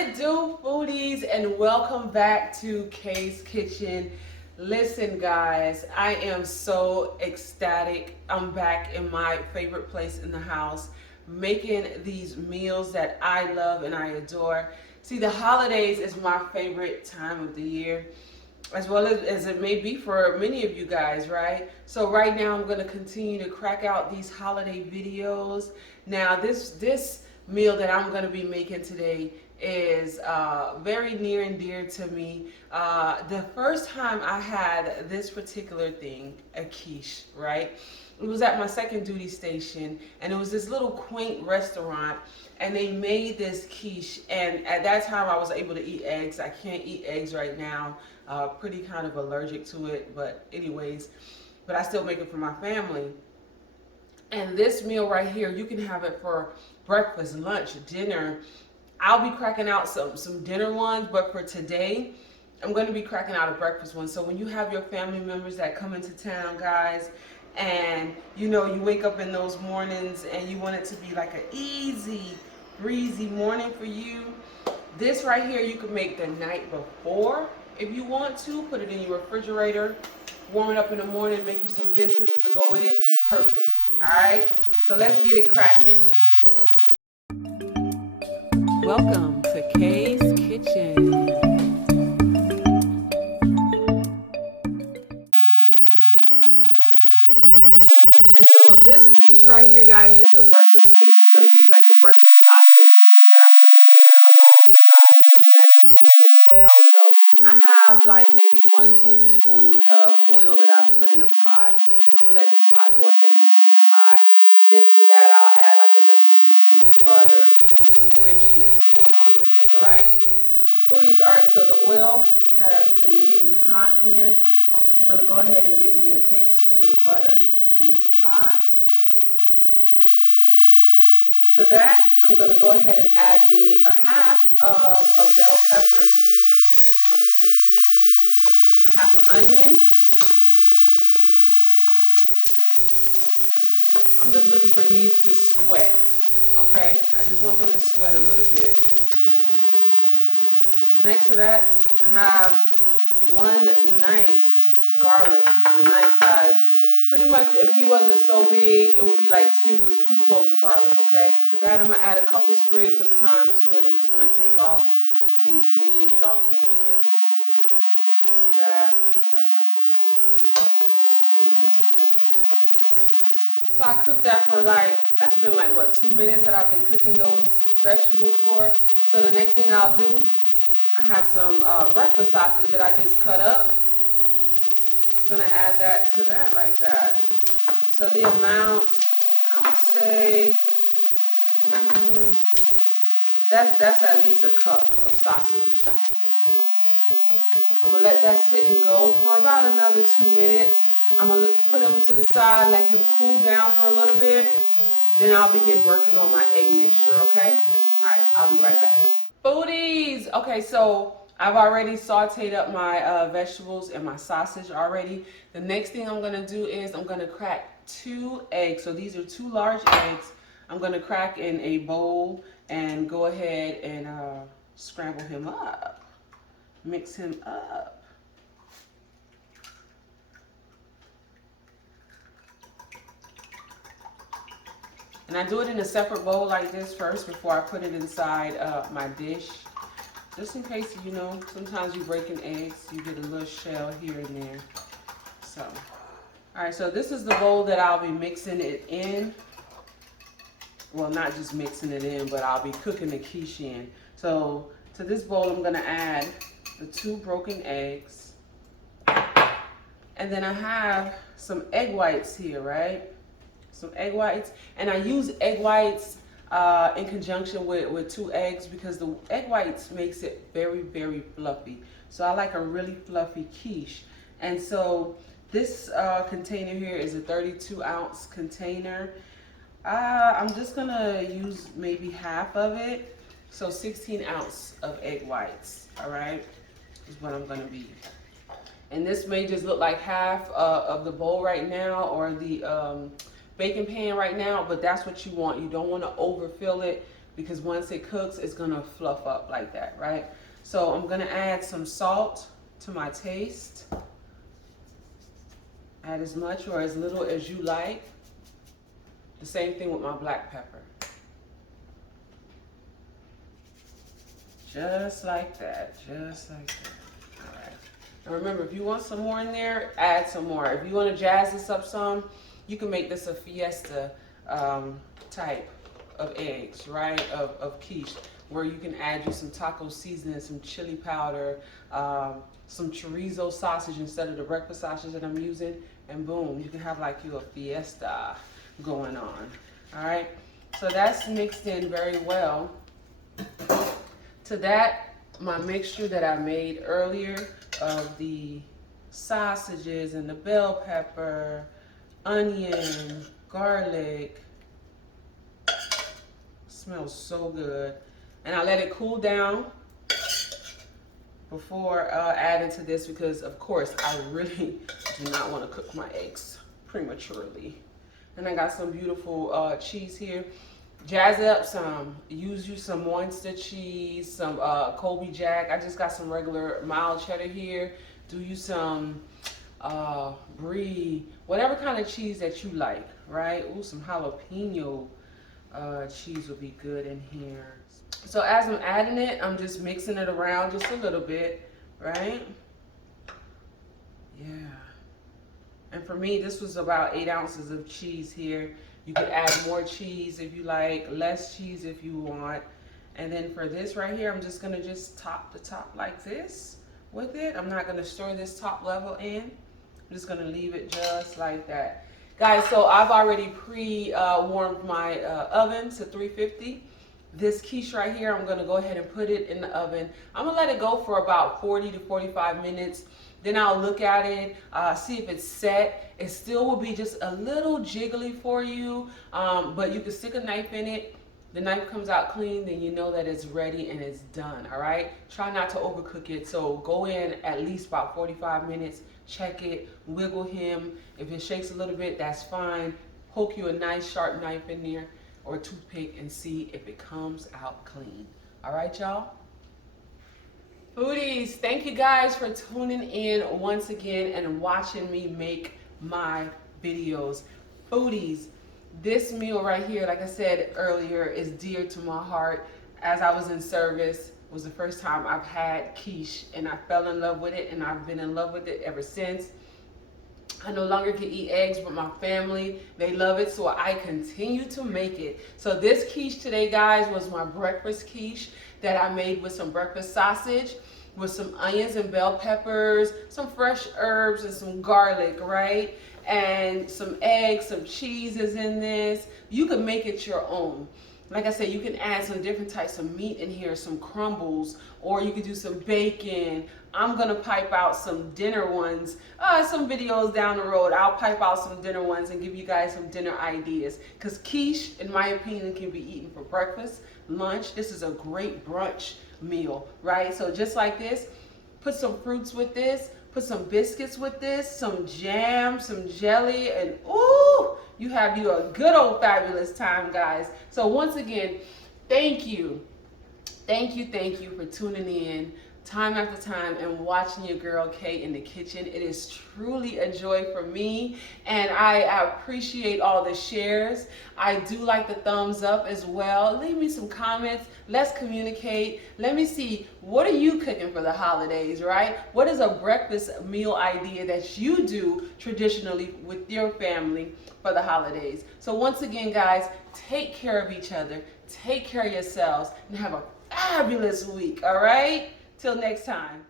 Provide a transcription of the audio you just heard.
it do, foodies, and welcome back to Kay's Kitchen. Listen, guys, I am so ecstatic. I'm back in my favorite place in the house, making these meals that I love and I adore. See, the holidays is my favorite time of the year, as well as it may be for many of you guys, right? So right now I'm going to continue to crack out these holiday videos. Now this meal that I'm going to be making today is very near and dear to me. The first time I had this particular thing, a quiche, right? It was at my second duty station, and it was this little quaint restaurant, and they made this quiche. And at that time, I was able to eat eggs. I can't eat eggs right now. Pretty kind of allergic to it, but anyways, but I still make it for my family. And this meal right here, you can have it for breakfast, lunch, dinner. I'll be cracking out some dinner ones, but for today, I'm going to be cracking out a breakfast one. So when you have your family members that come into town, guys, and you know you wake up in those mornings and you want it to be like an easy, breezy morning for you, this right here you can make the night before if you want to. Put it in your refrigerator, warm it up in the morning, make you some biscuits to go with it. Perfect. All right, so let's get it cracking. Welcome to Kay's Kitchen. And so this quiche right here, guys, is a breakfast quiche. It's going to be like a breakfast sausage that I put in there alongside some vegetables as well. So I have like maybe 1 tablespoon of oil that I've put in a pot. I'm going to let this pot go ahead and get hot. Then to that, I'll add like another tablespoon of butter for some richness going on with this, all right? Foodies, all right, so the oil has been getting hot here. I'm going to go ahead and get me a tablespoon of butter in this pot. To that, I'm going to go ahead and add me a half of a bell pepper, a half an onion. I'm just looking for these to sweat, okay? I just want them to sweat a little bit. Next to that, I have 1 nice garlic. He's a nice size. Pretty much, if he wasn't so big, it would be like two cloves of garlic, okay? To that, I'm going to add a couple sprigs of thyme to it. I'm just going to take off these leaves off of here. Like that, like that, like that. So I cooked that for that's been like, what, 2 minutes that I've been cooking those vegetables for. So the next thing I'll do, I have some breakfast sausage that I just cut up. Gonna add that to that like that. So the amount, I would say, that's at least a cup of sausage. I'm gonna let that sit and go for about another 2 minutes. I'm gonna put him to the side, let him cool down for a little bit. Then I'll begin working on my egg mixture, okay? All right, I'll be right back. Foodies, okay, so I've already sauteed up my vegetables and my sausage already. The next thing I'm gonna do is I'm gonna crack 2 eggs. So these are 2 large eggs. I'm gonna crack in a bowl and go ahead and scramble him up, mix him up. And I do it in a separate bowl like this first before I put it inside my dish. Just in case, you know, sometimes you break an egg, so you get a little shell here and there. So, all right, so this is the bowl that I'll be mixing it in. Well, not just mixing it in, but I'll be cooking the quiche in. So to this bowl, I'm gonna add the 2 broken eggs. And then I have some egg whites here, right? Some egg whites. And I use egg whites in conjunction with 2 eggs because the egg whites makes it very, very fluffy. So I like a really fluffy quiche. And so this container here is a 32-ounce container. I'm just gonna use maybe half of it. So 16 ounces of egg whites, all right, is what I'm gonna be. And this may just look like half of the bowl right now, or the baking pan right now, but that's what you want. You don't want to overfill it because once it cooks, it's gonna fluff up like that, right? So I'm gonna add some salt to my taste. Add as much or as little as you like. The same thing with my black pepper. Just like that, just like that. All right. And remember, if you want some more in there, add some more. If you want to jazz this up some, you can make this a fiesta type of eggs, right? Of quiche, where you can add you some taco seasoning, some chili powder, some chorizo sausage instead of the breakfast sausage that I'm using, and boom, you can have like you a fiesta going on. All right, so that's mixed in very well. To that, my mixture that I made earlier of the sausages and the bell pepper, onion, garlic, smells so good. And I let it cool down before adding to this, because of course I really do not want to cook my eggs prematurely. And I got some beautiful cheese here. Jazz it up some. Use you some Munster cheese, some Colby Jack. I just got some regular mild cheddar here. Do you some brie, whatever kind of cheese that you like, right? Ooh, some jalapeno cheese would be good in here. So as I'm adding it, I'm just mixing it around just a little bit, right? Yeah. And for me, this was about 8 ounces of cheese here. You could add more cheese if you like, less cheese if you want. And then for this right here, I'm just gonna just top the top like this with it. I'm not gonna stir this top level in. I'm just gonna leave it just like that. Guys, so I've already pre-warmed my oven to 350. This quiche right here, I'm gonna go ahead and put it in the oven. I'm gonna let it go for about 40 to 45 minutes. Then I'll look at it, see if it's set. It still will be just a little jiggly for you, but you can stick a knife in it. The knife comes out clean, then you know that it's ready and it's done, all right? Try not to overcook it, so go in at least about 45 minutes, check it, wiggle him. If it shakes a little bit, that's fine. Poke you a nice sharp knife in there or a toothpick and see if it comes out clean. All right, y'all? Foodies, thank you guys for tuning in once again and watching me make my videos. Foodies, this meal right here, like I said earlier, is dear to my heart. As I was in service, it was the first time I've had quiche, and I fell in love with it, and I've been in love with it ever since. I no longer can eat eggs, but my family, they love it, so I continue to make it. So this quiche today, guys, was my breakfast quiche that I made with some breakfast sausage, with some onions and bell peppers, some fresh herbs and some garlic, right? And some eggs, some cheese is in this. You can make it your own. Like I said, you can add some different types of meat in here, some crumbles, or you could do some bacon. I'm gonna pipe out some dinner ones. Some videos down the road, I'll pipe out some dinner ones and give you guys some dinner ideas. Because quiche, in my opinion, can be eaten for breakfast, lunch. This is a great brunch meal, right? So just like this, put some fruits with this, put some biscuits with this, some jam, some jelly, and ooh, you have you a good old fabulous time, guys. So once again, thank you for tuning in time after time and watching your girl Kay in the kitchen. It is truly a joy for me, and I appreciate all the shares. I do like the thumbs up as well. Leave me some comments. Let's communicate. Let me see, what are you cooking for the holidays, right? What is a breakfast meal idea that you do traditionally with your family for the holidays? So once again, guys, take care of each other, take care of yourselves, and have a fabulous week, all right? Till next time.